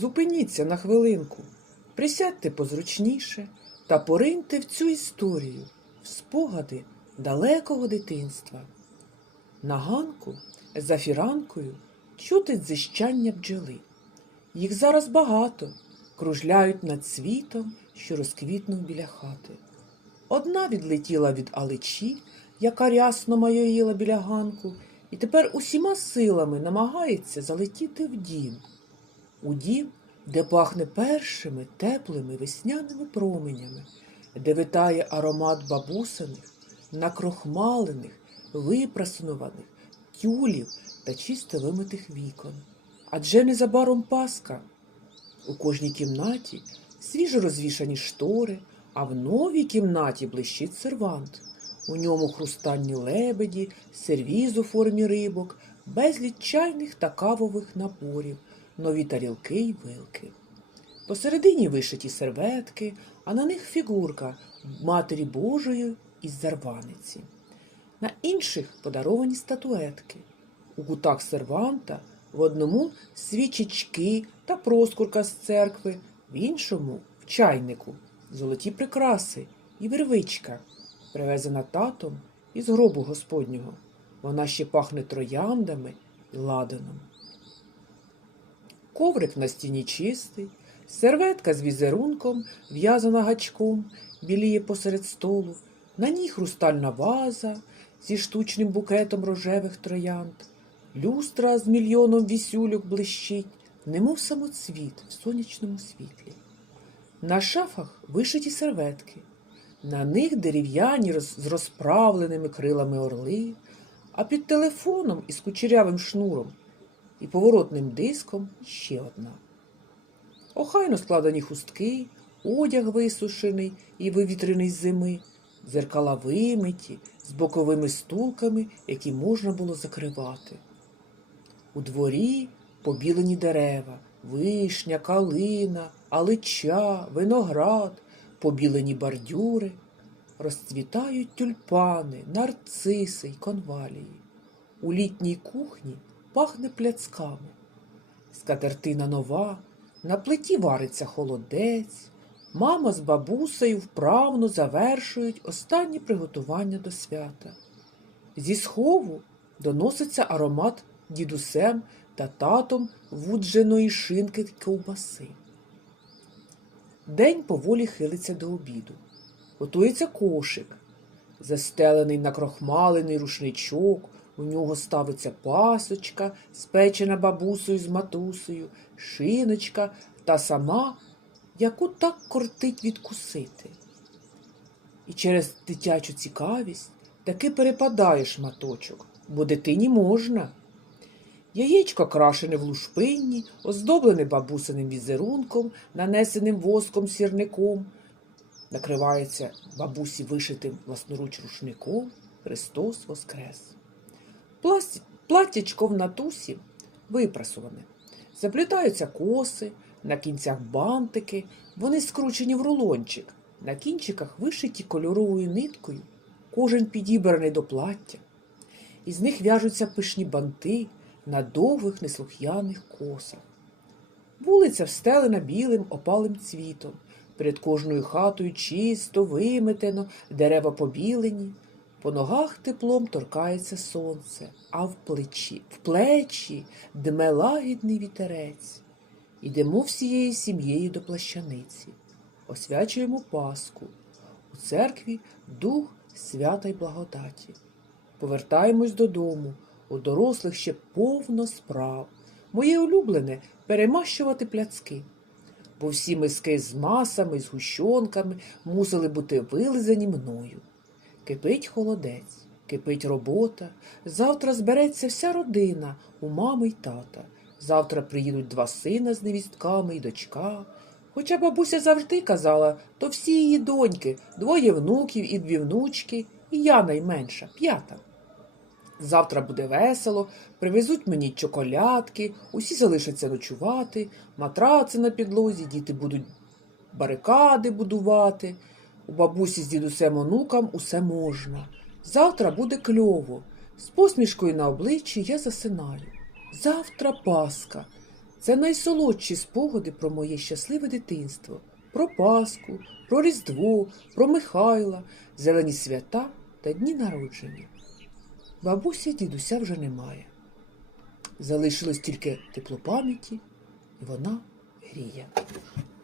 Зупиніться на хвилинку, присядьте позручніше та пориньте в цю історію, в спогади далекого дитинства. На ганку за фіранкою чути дзищання бджоли. Їх зараз багато, кружляють над світом, що розквітнув біля хати. Одна відлетіла від алечі, яка рясно майоїла біля ганку, і тепер усіма силами намагається залетіти в дім. У дім, де пахне першими теплими весняними променями, де витає аромат бабусиних, накрохмалених, випрасунованих, тюлів та чисто вимитих вікон. Адже незабаром Пасха. У кожній кімнаті свіжо розвішані штори, а в новій кімнаті блищить сервант. У ньому хрустальні лебеді, сервіз у формі рибок, безліч чайних та кавових напорів, нові тарілки й вилки. Посередині вишиті серветки, а на них фігурка Матері Божої із зарваниці. На інших подаровані статуетки. У кутах серванта в одному свічечки та проскурка з церкви, в іншому в чайнику золоті прикраси і вервичка, привезена татом із гробу Господнього. Вона ще пахне трояндами і ладаном. Коврик на стіні чистий, серветка з візерунком, в'язана гачком, біліє посеред столу, на ній хрустальна ваза зі штучним букетом рожевих троянд, люстра з мільйоном вісюльок блищить, немов самоцвіт в сонячному світлі. На шафах вишиті серветки, на них дерев'яні з розправленими крилами орли, а під телефоном із кучерявим шнуром і поворотним диском ще одна. Охайно складені хустки, одяг висушений і вивітрений з зими, дзеркала вимиті, з боковими стулками, які можна було закривати. У дворі побілені дерева, вишня, калина, алича, виноград, побілені бордюри, розцвітають тюльпани, нарциси й конвалії. У літній кухні пахне пляцками. Скатертина нова, на плиті вариться холодець, мама з бабусею вправно завершують останні приготування до свята. Зі схову доноситься аромат дідусем та татом вудженої шинки ковбаси. День поволі хилиться до обіду. Готується кошик, застелений накрохмалений рушничок, у нього ставиться пасочка, спечена бабусею з матусею, шиночка та сама, яку так кортить відкусити. І через дитячу цікавість таки перепадає шматочок, бо дитині можна. Яєчко крашене в лушпинні, оздоблене бабусиним візерунком, нанесеним воском сірником, накривається бабусі вишитим власноруч рушником Христос Воскрес. Платтячко в натусі випрасуване. Заплітаються коси, на кінцях бантики, вони скручені в рулончик, на кінчиках вишиті кольоровою ниткою, кожен підібраний до плаття. Із них в'яжуться пишні банти на довгих неслух'яних косах. Вулиця встелена білим опалим цвітом. Перед кожною хатою чисто, виметено, дерева побілені. По ногах теплом торкається сонце, а в плечі, в плечі дме лагідний вітерець. Ідемо всією сім'єю до плащаниці, освячуємо Пасху. У церкві дух свята й благодаті. Повертаємось додому. У дорослих ще повно справ. Моє улюблене перемащувати пляцки. Бо всі миски з масами, з гущонками мусили бути вилизані мною. Кипить холодець, кипить робота. Завтра збереться вся родина у мами й тата. Завтра приїдуть два сина з невістками й дочка. Хоча бабуся завжди казала, то всі її доньки, двоє внуків і дві внучки, і я найменша, п'ята. Завтра буде весело, привезуть мені чоколядки, усі залишаться ночувати, матраци на підлозі, діти будуть барикади будувати. У бабусі з дідусем онукам усе можна. Завтра буде кльово. З посмішкою на обличчі я засинаю. Завтра Пасха. Це найсолодші спогади про моє щасливе дитинство, про Пасху, про Різдво, про Михайла, зелені свята та дні народження. Бабуся дідуся вже немає. Залишилось тільки тепло пам'яті, і вона гріє.